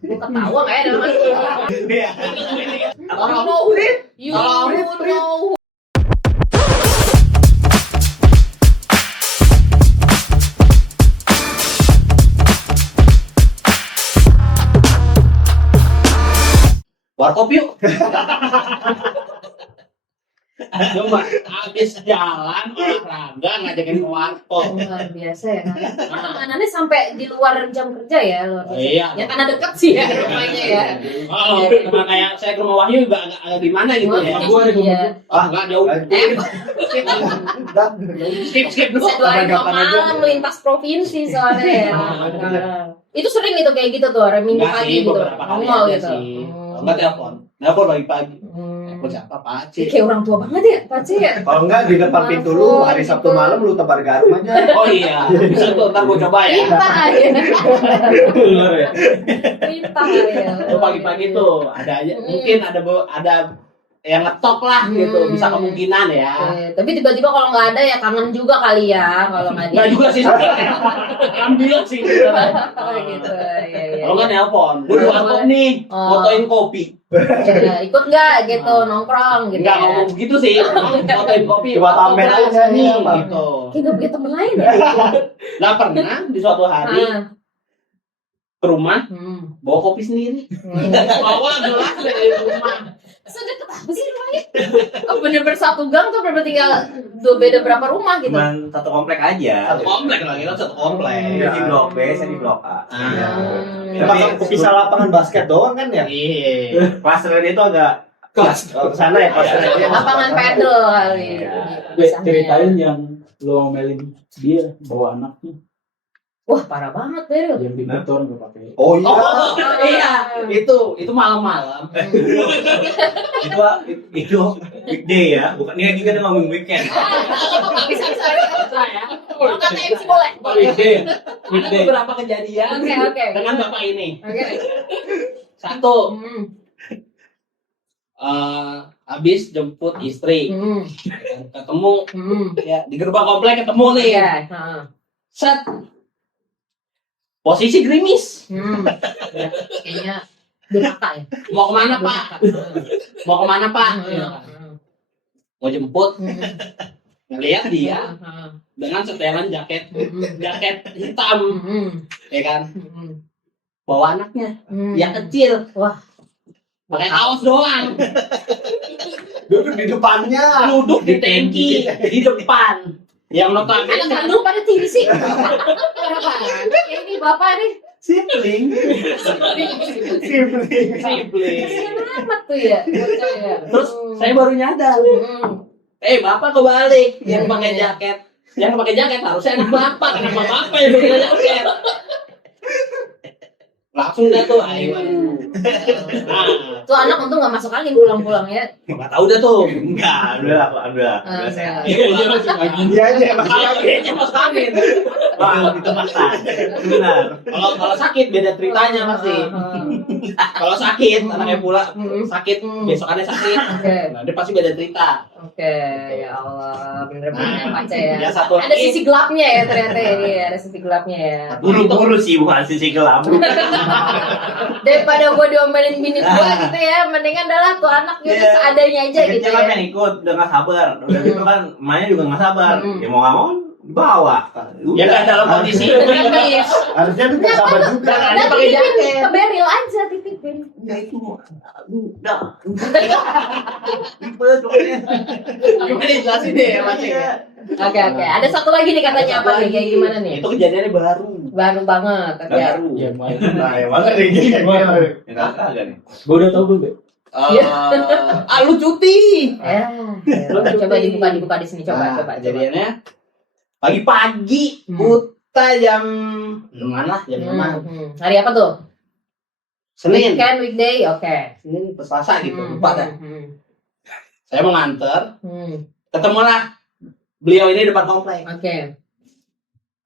Gue ketawa nggak ya dalam hati? You know. Warkop yuk. Coba habis jalan olahraga ngajakin ke warkop. Luar biasa ya kan. Makanannya sampai di luar jam kerja ya luar biasa. Iya. Ya karena dekat sih ya rumahnya ya. Oh, cuma kayak saya ke rumah Wahyu juga agak gimana gitu ya. Iya. Enggak jauh. Skip dulu. Bisa 2 hari 2 malam melintas provinsi soalnya ya. Itu sering itu kayak gitu tuh, hari Minggu Enggak pagi sih, gitu. beberapa kali Nongol aja gitu. sih. Enggak telepon pagi-pagi. Telepon siapa? Pak Aceh. Kayak orang tua banget ya, Pak C ya. Kalau enggak di depan pintu lu hari Sabtu malam lu tebar garam aja. Oh iya, bisa tuh ntar gue coba ya. Perintah aja. Bener ya. Perintah ya. Tuh pagi-pagi tuh ada aja, mungkin ada yang ngetok lah gitu, bisa kemungkinan ya. Tapi tiba-tiba kalau nggak ada ya kangen juga kali ya kalau nggak Enggak juga sih. Alhamdulillah sih. gitu. Ya. Kalau nggak nelpon, gue warkop nih, fotoin kopi. Ya, ikut nggak gitu nongkrong gitu. Enggak ya. ngomong begitu sih, fotoin kopi. Coba pamer aja nih, gitu. Kayak nggak punya temen lain ya. Nah pernah di suatu hari ke rumah bawa kopi sendiri. Bawa gelas dari rumah. Sedeket apa sih rumahnya? Oh bener-bener satu gang tuh bener tinggal beda berapa rumah gitu. Cuman satu komplek aja. Satu komplek lah, kita satu komplek. Dia di blok B, saya di blok A. Emang bisa lapangan basket doang kan ya? Iya. Klasternya itu agak Ke sana ya klasternya. Lapangan pedal kali. Ceritain yang lo ngomelin dia bawa anaknya Wah parah banget Beril. yang di motor nggak pakai. Oh iya. Oh, iya, itu malam-malam. itu weekday ya, bukan ini juga ada ngomong weekend. Bisa ya. Kalau kata MC boleh. Ada beberapa kejadian Oke. dengan bapak ini. Oke. Satu, habis jemput istri, ketemu ya di gerbang komplek ketemu nih. Iya. Set, posisi gerimis. Ya, kayaknya durhaka ya. Mau kemana pak? Mau kemana pak? Mau jemput. Ngeliat dia dengan setelan jaket hitam, ya kan? Bawa anaknya, yang kecil. Wah. Pakai kaos doang. Duduk di depannya. Duduk di tangki di depan. Yang notabene Anak kandung pada tinggi sih. Kayak ini bapak nih. Sibling. sibling. Amat tuh ya. Terus saya baru nyadar. Bapak kebalik yang pakai jaket. Yang pakai jaket harusnya anak bapak. Kenapa bapak yang pakai jaket? Langsung dah tuh Tuh anak untung nggak masuk angin pulang-pulang ya. nggak tahu dah tuh. Enggak, udah sehat. Iya masuk angin. Iya aja masih Iya masuk angin. Wah, itu fakta. Benar. Kalau sakit beda ceritanya pasti. Kalau sakit anaknya pula sakit besokannya sakit. Nah dia pasti beda cerita. Oke, ya Allah, bener-bener baca ya. Ya, satu Ada lagi. sisi gelapnya ya ternyata ini, ada sisi gelapnya ya. Buru-buru sih, bukan sisi gelap. Daripada gua diomelin bini gua gitu ya, mendingan adalah tuh anak gitu seadanya aja gitu Dia kan ya. pengen ikut, udah gak sabar. Udah gitu kan, emaknya juga gak sabar. Ya mau gak mau, bawa. Ya kan dalam kondisi Krimis. harusnya lu nggak sabar juga. Dia pakai jaket. Ke Beril aja titipin. Ya itu, udah. Ribet pokoknya. Gimana jelasin deh ya Mas ya. Oke. Ada satu lagi nih katanya apa nih? Kayak gimana nih? Itu kejadiannya baru. Baru banget. Oke. Baru. Ya main. Nah, ya mana nih? Enggak agak nih. Gue udah tau gue. Lu cuti. Coba dibuka di sini coba. Kejadiannya pagi-pagi buta jam mana? Jam 6. Hari apa tuh? Senin. Weekend, weekday, oke. Senin ke Selasa gitu. Lupa dah. Saya mau nganter. Ketemulah beliau ini depan komplek. Oke.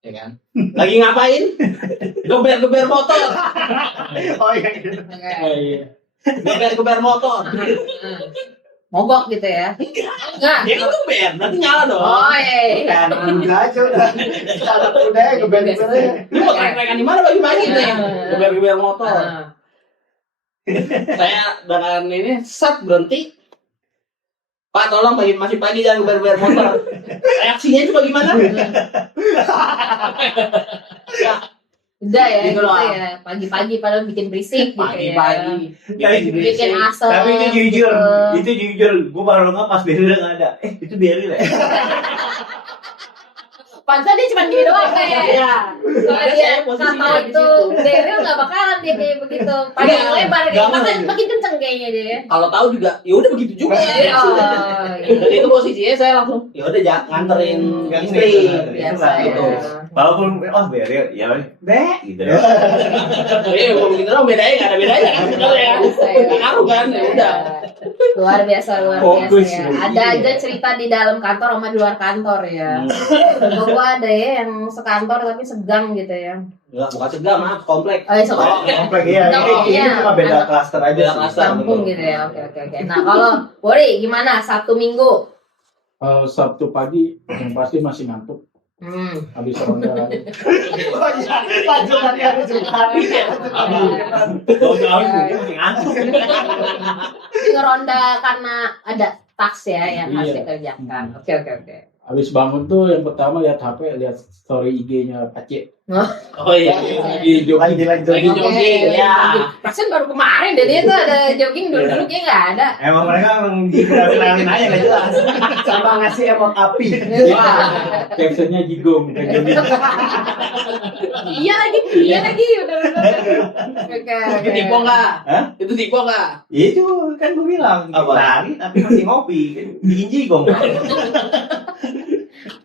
Ya kan? Lagi ngapain? Geber-geber motor. Oh iya. Oke. Geber-geber motor. mogok gitu ya? Enggak. Ya kan ngeband, nanti nyala dong. Oh iya. Kan udah aja udah. Anak muda ya ngeband-ngeband. Lu mau trek-trekan di mana pagi-pagi nih? Geber-geber motor. Ah. Saya dengan ini berhenti. Pak, tolong masih pagi jangan geber-geber motor. Reaksinya itu bagaimana? Udah ya, Gitu gitu loh. ya. Pagi-pagi padahal bikin berisik gitu ya. Pagi-pagi. Bikin asal. Tapi itu gitu. jujur, gue baru nggak pas Berry udah nggak ada. Itu Berry lah. Pantesan dia cuma gini doang kayak. Iya. Soalnya dia kata itu Daryl nggak bakalan dia kayak begitu. Panjang Nggak, lebar nggak kayak mau. makin kenceng kayaknya dia. Kalau tahu juga, ya udah begitu juga. Oh, Dan itu posisinya saya langsung, ya udah nganterin istri. biasa Gitu. ya. Walaupun Berry, ya gitu. Iya, kalau begitu dong bedanya nggak ada bedanya kan sebenarnya. Nggak ngaruh kan, ya udah. Luar biasa Fokus. ya. Ada aja cerita di dalam kantor sama di luar kantor ya. Gua ada ya yang sekantor tapi segang gitu ya. Enggak, bukan segar, maaf, komplek. Oh, ya, sekolah. Komplek ya. Ini cuma beda klaster aja Beda sih. klaster. Kampung gitu ya. Oke. Nah, kalau Bori gimana Sabtu Minggu? Sabtu pagi yang pasti masih ngantuk. Habis ronda lagi. Oh iya, lanjutannya harus Ini ngeronda karena ada task ya yang harus Iya. dikerjakan. Oke. Habis bangun tuh yang pertama lihat HP, lihat story IG-nya Pace. Oh iya. Lagi jogging. lagi Lagi jogging, ya. Perasaan baru kemarin deh dia tuh ada jogging dulu kayak nggak ada. Emang mereka dikenalin aja nggak jelas. sama ngasih emot api. Captionnya jigong. kayak jogging. Iya lagi udah. Oke. Itu tipe nggak? Hah? Itu tipe nggak? Ya itu kan gue bilang Apa? lari tapi masih ngopi, bikin jigong.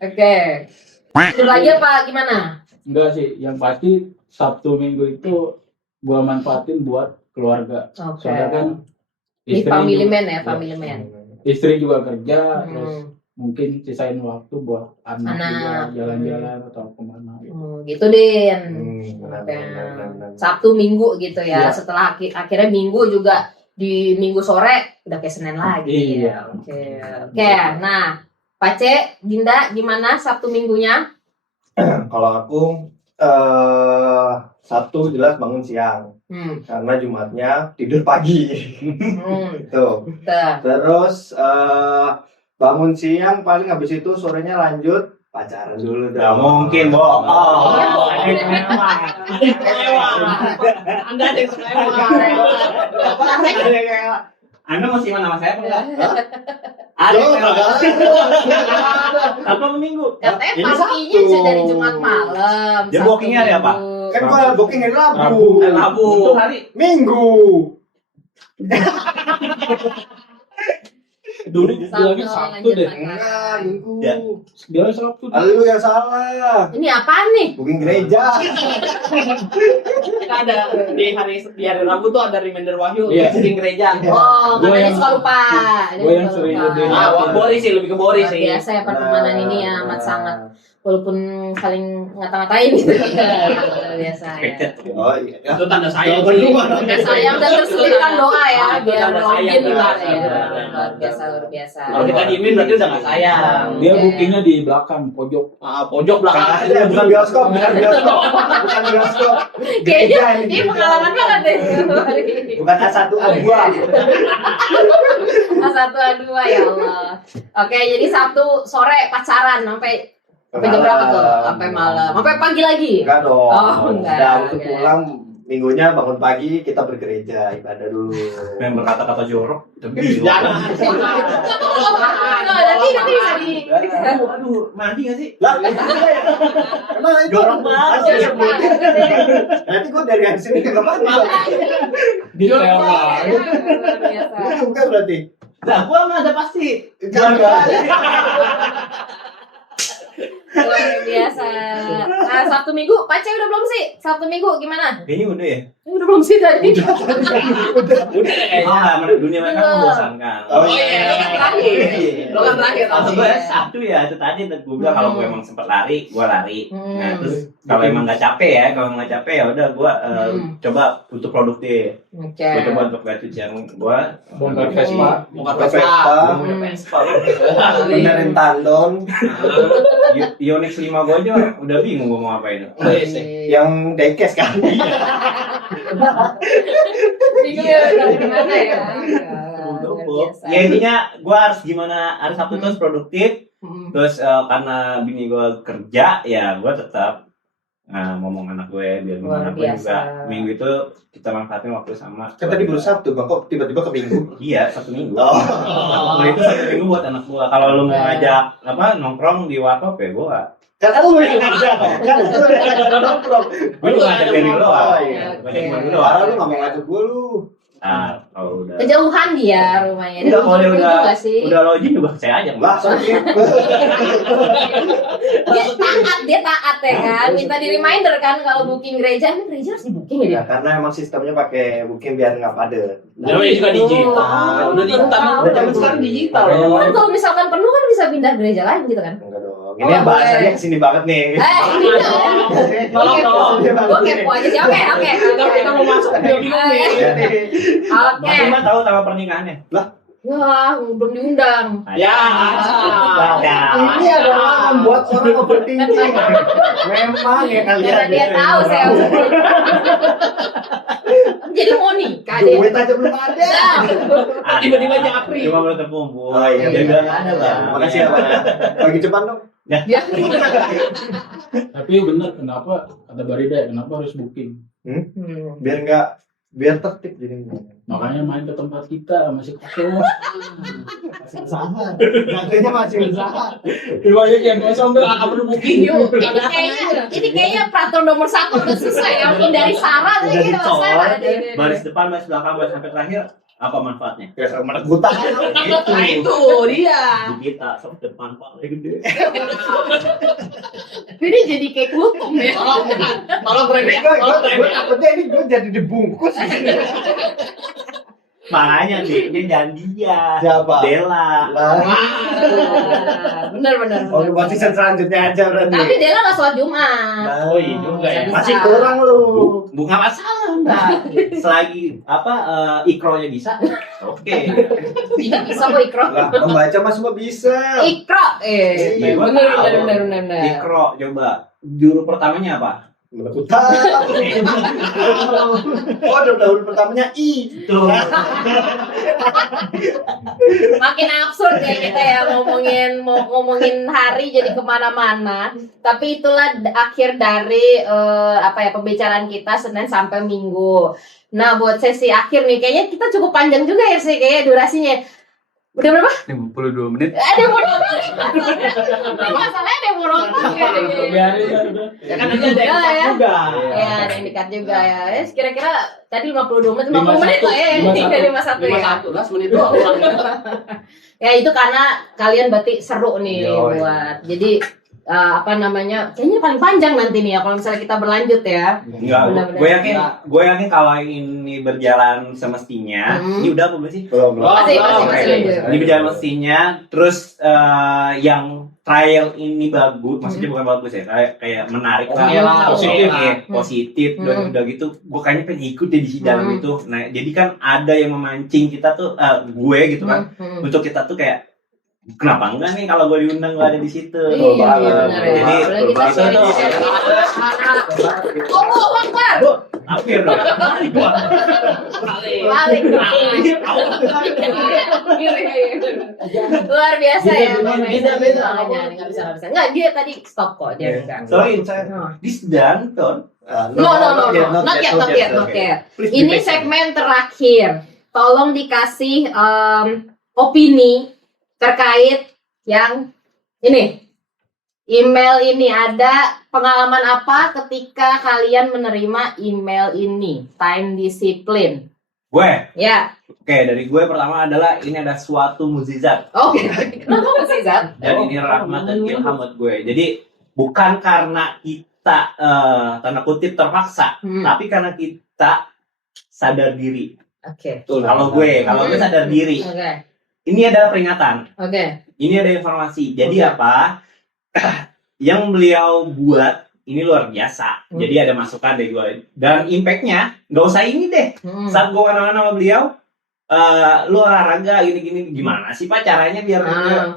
Oke. Itu lagi apa gimana? Enggak sih, yang pasti Sabtu Minggu itu gua manfaatin buat keluarga. Oke. Soalnya kan Ini istri family juga- man ya, family man. Istri juga kerja, terus Hmm. mungkin sisain waktu buat anak Anak. juga jalan-jalan atau kemana gitu. Gitu Din. benar, Oke. benar. Sabtu Minggu gitu ya. Iya. Setelah akhirnya Minggu juga di Minggu sore udah kayak Senin lagi. Iya. Oke. Nah, Pace, Dinda gimana Sabtu Minggunya? Kalau aku Sabtu jelas bangun siang karena Jumatnya tidur pagi. Tuh. Tuh. Terus bangun siang paling habis itu sorenya lanjut pacaran dulu Gak dong. mungkin bohong. Anda ada yang selewat. Anda masih mana sama saya apa enggak? Ada yang Loh, selewat. Apa minggu? Katanya Ini pastinya Sabtu. dari Jumat malam. Dia Sabtu bookingnya hari apa? Minggu. Kan gua booking hari Rabu. Rabu. Rabu. Itu hari Minggu. Dulu bilangnya Sabtu deh. Enggak, Minggu. Ya. Bilangnya Sabtu. Lu yang salah. Ini apaan nih? Booking gereja. Kita ada di hari Rabu tuh ada reminder Wahyu Iya. di gereja. Oh, Gua katanya yang- suka lupa. Dia gua yang suka sering lupa. ngerjain. Boris sih, lebih ke Boris Luar sih. biasa ya pertemanan ini ya amat sangat walaupun saling ngata-ngatain gitu. Luar biasa ya. Oh iya. Itu tanda sayang Jawaban sih. lu mana? Tanda sayang dan terselipkan doa ya biar Tanda login sayang, gitu tanda ya. sayang. Luar biasa. Kalau kita diemin berarti udah nggak sayang. Dia Oke. bookingnya di belakang pojok. Pojok belakang. Bukan bioskop, bukan bioskop. Bukan bioskop. Kayaknya Gereja ini pengalaman banget deh. Bukan A1 A2. Satu dua ya Allah. Oke, jadi Sabtu sore pacaran sampai jam berapa tuh? Sampai malam. Sampai pagi lagi. Enggak dong. Oh, enggak. Udah untuk Oke. pulang minggunya bangun pagi kita bergereja ibadah dulu. yang berkata-kata jorok. Jangan. Nanti bisa di. Aduh, mandi gak sih? Lah, emang itu Jorok banget. Masih sebutin. Nanti gua dari yang sini ke depan. Detail banget. Luar biasa. Ini bukan berarti. Nah, gua mah ada pasti. Jangan. Luar biasa. Nah, Sabtu Minggu, Pace udah belum sih? Sabtu Minggu gimana? Kayaknya udah ya. Udah belum sih tadi? Udah kayaknya. Oh nggak, menurut dunia mereka Belum. membosankan. Oh, iya, lo kan terakhir. Lo kan terakhir. Kalau tadi. gue Sabtu ya itu tadi gue bilang kalau gue emang sempet lari, gue lari. Nah terus kalau emang nggak capek ya, kalau nggak capek ya udah gue coba untuk produktif. Oke. Gue coba untuk gadget yang gue Bongkar Vespa. Bongkar Vespa. Vespa. benerin tandon, Ionix 5 gue aja udah bingung gue mau ngapain. yang diecast kan. Bingung ya, udah gimana ya? Luar biasa. Ya intinya gue harus gimana, harus Sabtu terus produktif. Hmm. Terus karena bini gue kerja, ya gue tetap ngomong anak gue biar Luar anak gue biasa. juga minggu itu kita manfaatin waktu sama. Kan tadi baru Sabtu, Bang, kok tiba-tiba ke Minggu? Iya, Sabtu Minggu. Oh. Nah itu Sabtu Minggu buat anak gue. Kalau lu mau ngajak nongkrong di warkop ya gue. Kan lu yang ngajak, kan lu yang ngajak nongkrong. Gue juga ngajak diri lu. Oh, iya. Ngajak temen lu Parah doang. lu nggak mau ngajak gue lu. Kalau udah. Kejauhan dia rumahnya. Udah kalau dia juga sih. udah login juga saya ajak. Lah, sakit. Dia taat ya kan. Minta di reminder kan kalau booking gereja, ini gereja harus di booking ya dia. Ya, karena emang sistemnya pakai booking biar nggak padat. Namanya juga digital. Oh, Udah digital. Udah zaman sekarang digital. Kan kalau misalkan penuh kan bisa pindah gereja lain gitu kan. Enggak dong. Oh, Ini bahasanya boleh. kesini banget nih. Tolong. Gue kepo aja sih. Oke. Kalau kita mau masuk dia bingung nih. Oke. Mas Ima tahu tanggal pernikahannya? Wah, belum diundang. Ya. Ini adalah membuat orang overthinking. Memang ya Karena kalian. dia tahu saya. Jadi mau nikah dia. Duit aja belum ada. Tiba-tiba Japri. Cuma belum terkumpul. Oh, iya. Dia bilang ada lah. Makasih ya, Pak. Bagi cepat dong. Ya. Tapi bener, kenapa kata Barida ya, kenapa harus booking? Biar tertib jadinya. Makanya main ke tempat kita masih kosong. Masih usaha. Jantungnya masih usaha. Banyak yang kosong tuh. Nggak perlu booking yuk. Ini kayaknya peraturan nomor 1 udah susah ya. Hindari Sarah Udah gitu. dicolok, Baris depan, baris belakang, baris sampai terakhir apa manfaatnya? Ya sama anak buta. Nah itu dia. Di kita sampai depan paling gede. Ini jadi kayak kultum ya. Tolong Rene. Gue takutnya ini gue jadi dibungkus. Makanya dia jangan dia. Siapa? Dela. Bener. Oh, buat season selanjutnya aja berarti. Tapi Dela nggak sholat Jumat. Oh iya juga ya. Masih kurang lu. Bukan masalah enggak. Selagi ikronya bisa. Oke. Tidak bisa kok ikro. Lah, membaca mah semua bisa. Ikro. Iya, gua Bener. tahu. Ikro coba. Juru pertamanya apa? Buta. Oh, dahulu pertamanya I. Tuh. Makin absurd ya kita ya ngomongin hari jadi kemana-mana. Tapi itulah akhir dari pembicaraan kita Senin sampai Minggu. Nah buat sesi akhir nih kayaknya kita cukup panjang juga ya sih kayaknya durasinya. Udah berapa? 52 menit. Ada yang mau nonton. Masalahnya ada yang mau nonton. Biarin udah. Ya kan nanti ada yang Ya. juga. Ya, ada yang dekat juga ya. Kira-kira tadi 52 menit, 50 menit lah ya. 51 ya. 51 menit doang. Ya itu karena kalian berarti seru nih Yoi. buat. Jadi kayaknya paling panjang nanti nih ya kalau misalnya kita berlanjut ya. Enggak, Benar-benar. gue yakin kalau ini berjalan semestinya, ini udah apa belum sih? Belum. Masih Oke. lanjut. Ini berjalan mestinya, terus yang trial ini bagus, maksudnya bukan bagus ya, kayak menarik Oke lah, positif, oke lah. ya, positif, udah gitu, gue kayaknya pengen ikut deh di dalam itu. Nah, jadi kan ada yang memancing kita tuh, gue gitu kan, untuk kita tuh kayak kenapa enggak nih kalau gue diundang gue ada di situ. Iya, benar ya. Jadi Apalagi kita itu tuh sharing. Allahu Akbar. hampir dong. Balik. Luar biasa ya. Beda. Enggak bisa. Enggak, dia tadi stop kok dia enggak. Sorry, this done, Ton. No. Not yet. Ini segmen terakhir. Tolong dikasih opini terkait yang ini. Email ini ada pengalaman apa ketika kalian menerima email ini? Time discipline. Gue, Ya. oke, dari gue pertama adalah ini ada suatu mukjizat. Oke. Kenapa sih, Zat? Dan ini rahmat dan ilham buat gue. Jadi bukan karena kita tanda kutip terpaksa, tapi karena kita sadar diri. Oke. Kalau gue sadar diri. Oke. Ini ada peringatan. Oke. Ini ada informasi. Jadi apa? Yang beliau buat ini luar biasa. Jadi ada masukan dari gue. Dan impact-nya nggak usah ini deh. Saat gue kenal sama beliau, lu olahraga gini-gini gimana sih Pak caranya biar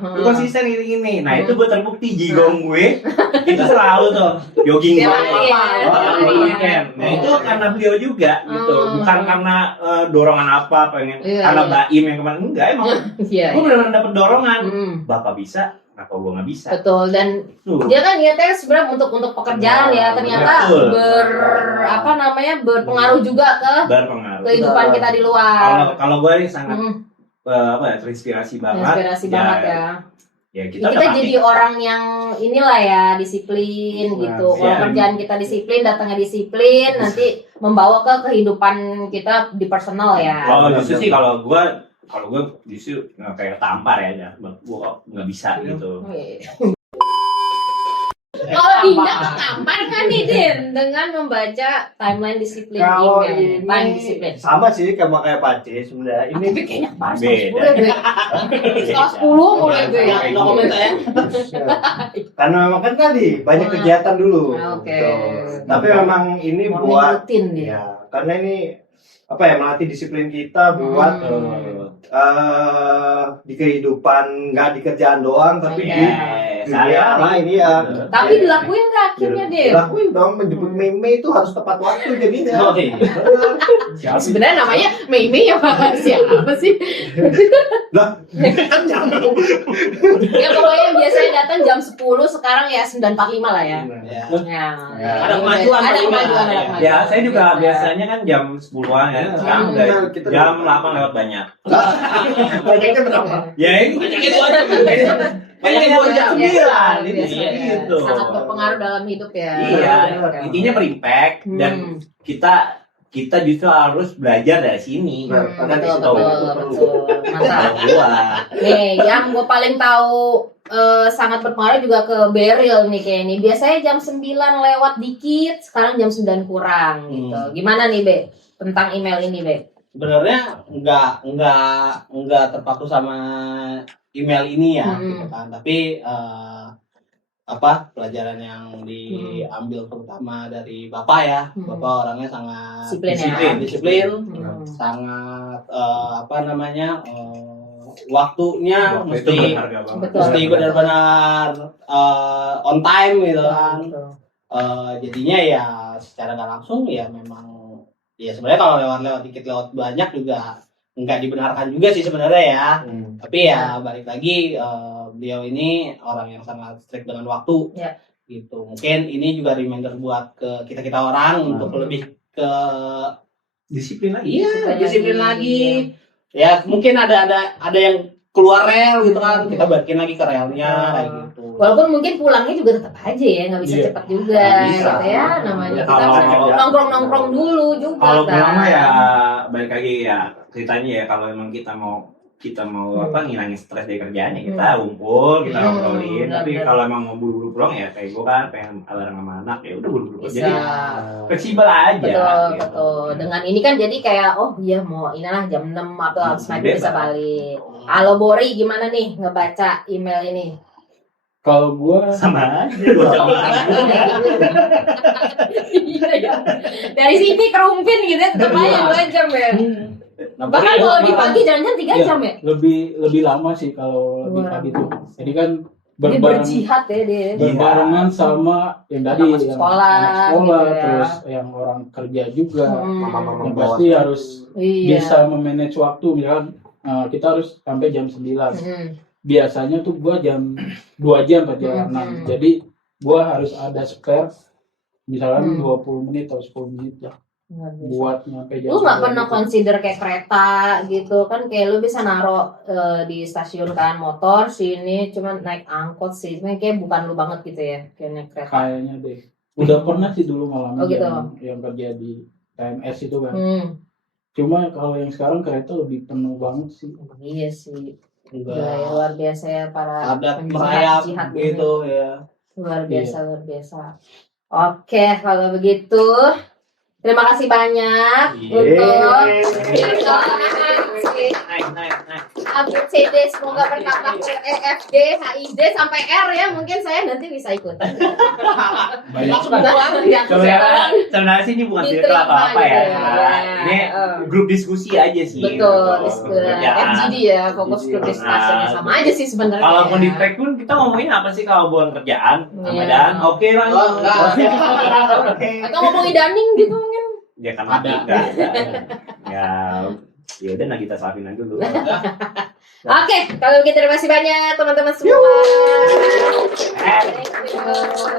lu konsisten gini-gini. Nah itu gue terbukti jigong gue itu selalu tuh jogging weekend. Nah itu karena beliau juga gitu, bukan karena dorongan apa pengen karena Baim yang kemarin enggak, emang gue benar-benar dapet dorongan. Bapak bisa, kenapa gue nggak bisa? Betul, dan dia kan niatnya sebenarnya untuk pekerjaan ya, ternyata berpengaruh juga ke kehidupan kita di luar. Kalau gue ini sangat terinspirasi banget. Inspirasi banget ya. Ya kita jadi orang yang inilah ya, disiplin gitu. Kalau kerjaan kita disiplin, datangnya disiplin, nanti membawa ke kehidupan kita di personal ya. Justru sih kalau gue justru kayak tampar ya, gue nggak bisa gitu. Kalau Dinda ketampar kan nih Din dengan membaca timeline disiplin Kalau email, time disiplin. sama sih kayak Pace sebenarnya. Ini Tapi kayaknya pas beda. setelah 10 mulai gue ya. No komentar ya. karena memang kan tadi banyak kegiatan dulu. Oke. Gitu. Tapi memang ini Morning buat rutin dia. ya, karena ini melatih disiplin kita buat di kehidupan, nggak di kerjaan doang, tapi di dunia ini ya. Tapi dilakuin nggak akhirnya Din? Dilakuin dong, menjemput Mei itu harus tepat waktu jadinya. Sebenarnya namanya Mei ya Pak, siapa sih? Lah, kan jangan. Ya pokoknya biasanya datang jam 10, sekarang ya 9.45 lah ya. Ya. Ada kemajuan. Ya, saya juga biasanya kan jam 10-an ya. Sekarang udah jam 8 lewat banyak. Banyaknya berapa? Ya ini Banyaknya 2 jam. Banyaknya 2 jam. 9 ini Biasanya gitu. sangat berpengaruh dalam hidup ya. Iya, intinya berimpact dan kita justru harus belajar dari sini. Betul. Mantap. Nih, yang gue paling tahu sangat berpengaruh juga ke Beryl nih kayak ini. Biasanya jam 9 lewat dikit, sekarang jam 9 kurang gitu. Gimana nih, Be? Tentang email ini, Be? Sebenarnya enggak terpaku sama email ini ya, gitu kan. Tapi pelajaran yang diambil terutama dari Bapak ya. Bapak orangnya sangat disiplin, sangat waktunya mesti benar-benar on time gitu kan. Jadinya ya secara nggak langsung ya memang ya sebenarnya kalau lewat dikit lewat banyak juga nggak dibenarkan juga sih sebenarnya ya. Tapi ya balik lagi beliau ini orang yang sangat strict dengan waktu gitu. Mungkin ini juga reminder buat ke kita orang untuk lebih ke disiplin lagi. Iya, disiplin lagi. Ya mungkin ada yang keluar rel gitu kan, kita balikin lagi ke relnya kayak gitu. Walaupun mungkin pulangnya juga tetap aja ya, nggak bisa cepat juga gitu ya namanya. Kita harus nongkrong dulu juga. Kalau pulang mah ya balik lagi ya ceritanya ya, kalau emang kita mau ngilangin stres dari kerjaannya, kita kumpul, kita ngobrolin. Tapi kalau emang mau buru-buru pulang ya kayak gue kan pengen bareng sama anak, ya udah buru-buru. Jadi fleksibel aja. Betul. Dengan ini kan jadi kayak mau inilah jam 6 atau habis maghrib bisa balik. Halo Bori, gimana nih ngebaca email ini? Kalau gua sama aja. Iya. Dari sini kerumpin gitu ya, tetap aja 2 jam ya. Bahkan kalau di pagi jangan 3 jam ya? Lebih lama sih kalau di pagi tuh. Jadi kan Dia berjihad ya dia. Berbarengan sama yang tadi Anak sekolah gitu ya. Terus yang orang kerja juga. Yang pasti harus bisa memanage waktu. Misalkan kita harus sampai jam 9. Biasanya tuh gua jam 2 jam perjalanan. Jadi gua harus ada spare misalkan 20 menit atau 10 menit lah buat nyampe jam. Lu nggak pernah consider kayak kereta gitu kan, kayak lu bisa naro di stasiun kan motor sini, cuman naik angkot sih, cuman kayak bukan lu banget gitu ya, kayak naik kereta. Kayaknya deh. Udah pernah sih dulu ngalamin gitu. yang kerja di TMS itu kan. Cuma kalau yang sekarang kereta lebih penuh banget sih. Iya sih. Enggak. Luar biasa ya para Adat merayap gitu ya. Luar biasa, luar biasa. Oke, kalau begitu terima kasih banyak untuk ABCD, semoga bertambah ke EFD, HID sampai R ya, mungkin saya nanti bisa ikutan. Banyak Sebenarnya sih ini bukan circle atau apa ya. Ini grup diskusi aja sih. Betul, FGD ya, fokus grup diskusinya sama aja sih sebenarnya. Kalaupun di track pun kita ngomongin apa sih kalau bukan kerjaan? Ramadan, oke lah. Atau ngomongin Daning gitu mungkin. Ya kan ada. Ya udah Nagita Slavina dulu. Oke, kalau begitu terima kasih banyak teman-teman semua. Thank you.